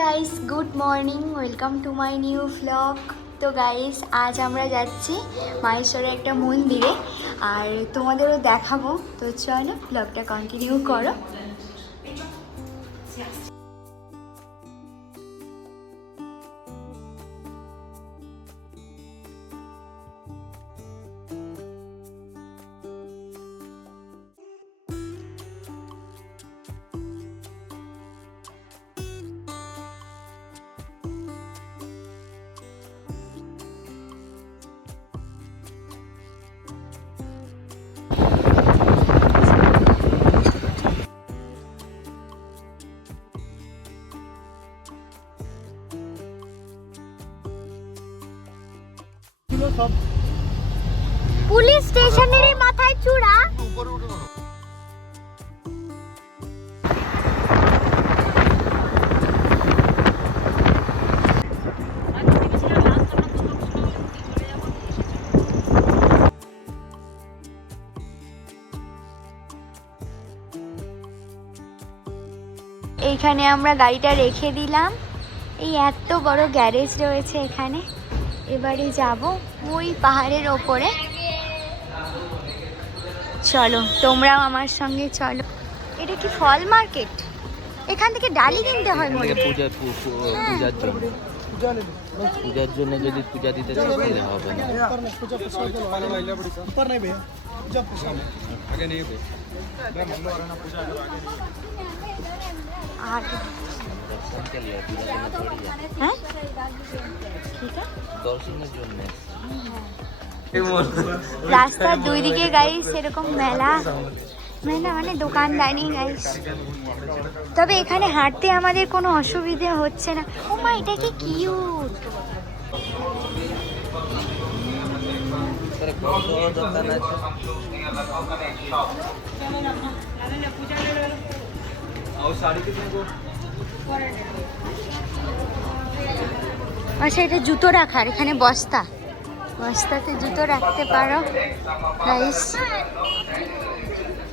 Guys, good morning, welcome to my new vlog. তো guys, আজ আমরা যাচ্ছি মাহেশ্বরের একটা মন্দিরে, আর তোমাদেরও দেখাবো। তো চলো ভ্লগটা কন্টিনিউ করো। পুলিশ স্টেশনের মাথায় চূড়া। এইখানে আমরা গাড়িটা রেখে দিলাম। এই এত বড় গ্যারেজ রয়েছে এখানে। এবারে যাব ওই পাহাড়ের ওপরে। চলো তোমরাও আমার সঙ্গে চলো। এটা কি ফল মার্কেট? এখান থেকে ডালি কিনতে হয় মনে হয় পূজার জন্য। যদি পূজা দিতে তাহলে হবে না। আর হ্যাঁ দর্শনের জন্য রাস্তার দুই দিকে গাইস এরকম মেলা মেলা মানে দোকানদানি গাইস। তবে এখানে হাঁটতে আমাদের কোনো অসুবিধা হচ্ছে না। ও মা, এটা কি কিউট! আচ্ছা, এটা জুতো রাখার, এখানে বস্তাতে জুতো রাখতে পারো গাইস।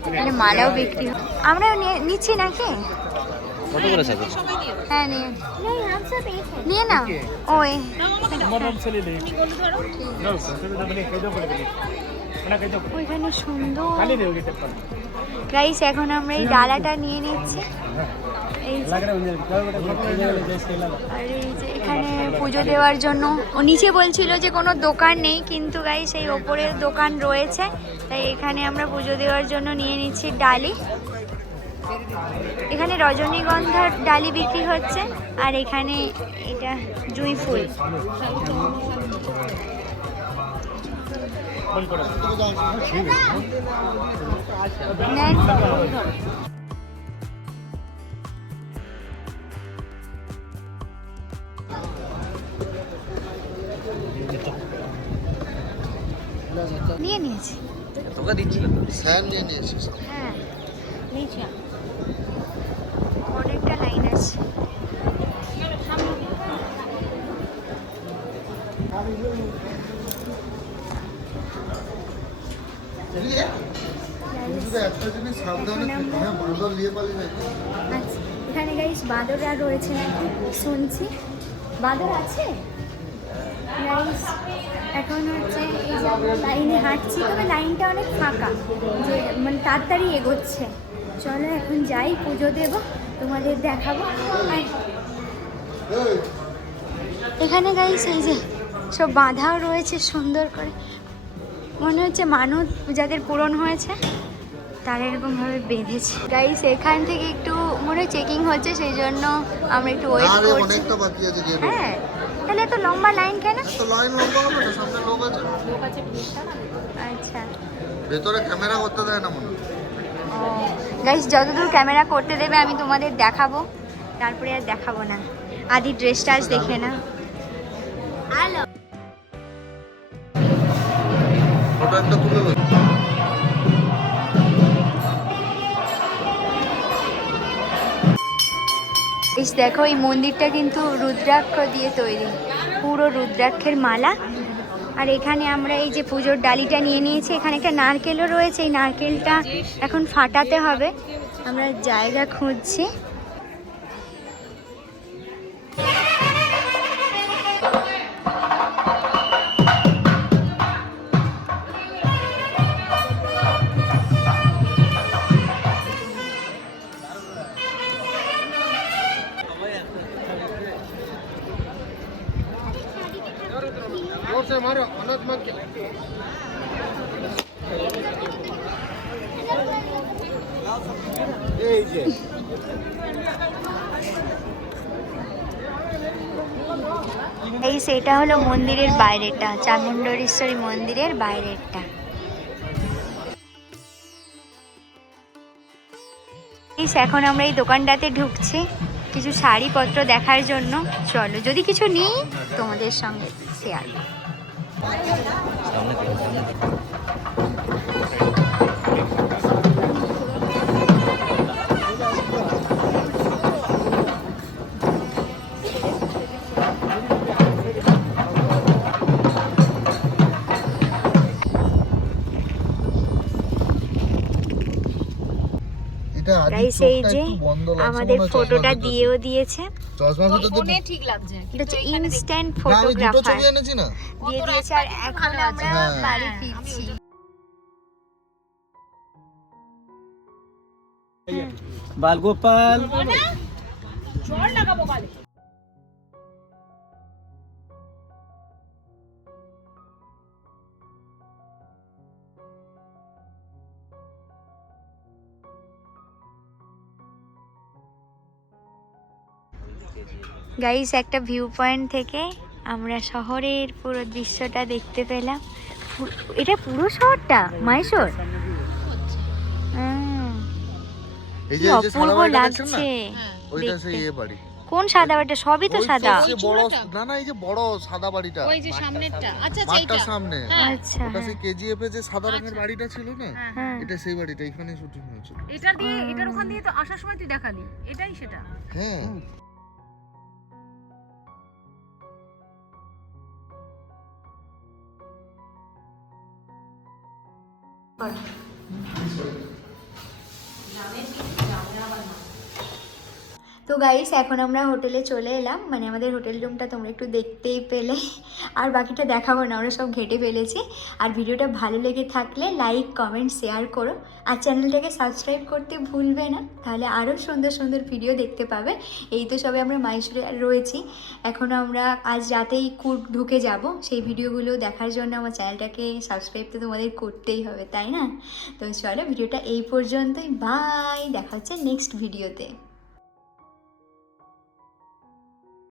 এখানে মালাও বিক্রি হয়। আমরা নিচ্ছি নাকি? কত করে থাকে? হ্যাঁ, নিয়ে নাও। ওই ওইখানে সুন্দর গাইস। এখন আমরা এই ডালাটা নিয়ে নিচ্ছি। আর এই যে এখানে পুজো দেওয়ার জন্য ও নিচে বলছিল যে কোনো দোকান নেই, কিন্তু গাইস এই ওপরের দোকান রয়েছে। তাই এখানে আমরা পুজো দেওয়ার জন্য নিয়ে নিচ্ছি ডালি। এখানে রজনীগন্ধার ডালি বিক্রি হচ্ছে, আর এখানে এটা জুঁই ফুল। নেন। নিয়ে নিয়েছি। তোকে দিচ্ছিল স্যার নিয়ে নিয়েছিস? হ্যাঁ, নিয়েছি। অনেকটা লাইন আছে। একটা জিনিস সাবধানে বাঁদর নিয়ে পালিয়ে যায়। আচ্ছা, এখানে গাইস বাঁদর আর রয়েছে নাকি শুনছি। বাঁদর আছে গাইস। এখন হচ্ছে এই যে আমরা লাইনে হাঁটছি, তবে লাইনটা অনেক ফাঁকা, যে মানে তাড়াতাড়ি এগোচ্ছে। চলো এখন যাই, পুজো দেব, তোমাদের দেখাবো। এখানে গাইস এই যে সব বাঁধাও রয়েছে সুন্দর করে। মনে হচ্ছে মানত যাদের পূরণ হয়েছে তারা এরকমভাবে বেঁধেছে গাইস। এখান থেকে একটু মনে হয় চেকিং হচ্ছে, সেই জন্য আমরা একটু ওয়েট করছি। হ্যাঁ, তাহলে এত লম্বা লাইন কেন? আচ্ছা, ভেতরে ক্যামেরা করতে দেয় না মনে হয়। গাইস, যতদূর ক্যামেরা করতে দেবে আমি তোমাদের দেখাবো, তারপরে আর দেখাবো না। আদি ড্রেসটা আজ দেখে না। ফটো একটা তুলে লো। দেখো, এই মন্দিরটা কিন্তু রুদ্রাক্ষ দিয়ে তৈরি, পুরো রুদ্রাক্ষের মালা। আর এখানে আমরা এই যে পুজোর ডালিটা নিয়ে নিয়েছি। এখানে একটা নারকেলও রয়েছে, এই নারকেলটা এখন ফাটাতে হবে। আমরা জায়গা খুঁজছি। এই যে এই সেটা হলো মন্দিরের বাইরেটা, চামুণ্ডেশ্বরী মন্দিরের বাইরেরটা। এখন আমরা এই দোকানটাতে ঢুকছি কিছু শাড়িপত্র দেখার জন্য। চলো, যদি কিছু নিই তোমাদের সঙ্গে শেয়ার করব। সামনে থেকে, সামনে থেকে। এটা গাইস এই যে আমাদের ফটোটা দিয়েও দিয়েছে, ফোনে ঠিক এটা ইনস্ট্যান্ট দুটো ফটোগ্রাফার ছবি এনেছি না দিয়ে দিয়েছে। আর এখন আমরা বাড়ি ফিরছি। বালগোপাল গাইস একটা ভিউ পয়েন্ট থেকে আমরা শহরের পুরো দৃশ্যটা দেখতে পেলাম। এটা পুরো শহরটা মাইশোর। এই কি যে অপূর্ব লাগছে ওইটা সেই দেখতে। এ বাড়ি কোন সাদা বাড়িটা? সবই তো সাদা। ওই বড় না না এই যে বড় সাদা বাড়িটা ওই যে সামনেরটা, আচ্ছা মাঠটার সামনে আচ্ছা ওটা সেই কেজিএফ এ যে সাদা রঙের বাড়িটা ছিল না হ্যাঁ। এটা সেই বাড়িটা, এখানে শুটিং হয়েছিল। এটা দিয়ে এটার ওখান দিয়ে তো আসার সময় তুই দেখালি, এটাই সেটা। হ্যাঁ তো গাইস এখন আমরা হোটেলে চলে এলাম, মানে আমাদের হোটেল রুমটা তোমরা একটু দেখতেই পেলে। আর বাকিটা দেখাবো না, আমরা সব ঘেটে ফেলেছি। আর ভিডিওটা ভালো লেগে থাকলে লাইক কমেন্ট শেয়ার করো, আর চ্যানেলটাকে সাবস্ক্রাইব করতে ভুলবে না, তাহলে আরও সুন্দর সুন্দর ভিডিও দেখতে পাবে। এই তো সবে আমরা মাইসোরে রয়েছি, এখনও আমরা আজ রাতেই কুর্গ ঢুকে যাব। সেই ভিডিওগুলো দেখার জন্য আমার চ্যানেলটাকে সাবস্ক্রাইব তো তোমাদের করতেই হবে, তাই না? তো চলো ভিডিওটা এই পর্যন্তই, বাই, দেখা হচ্ছে নেক্সট ভিডিওতে।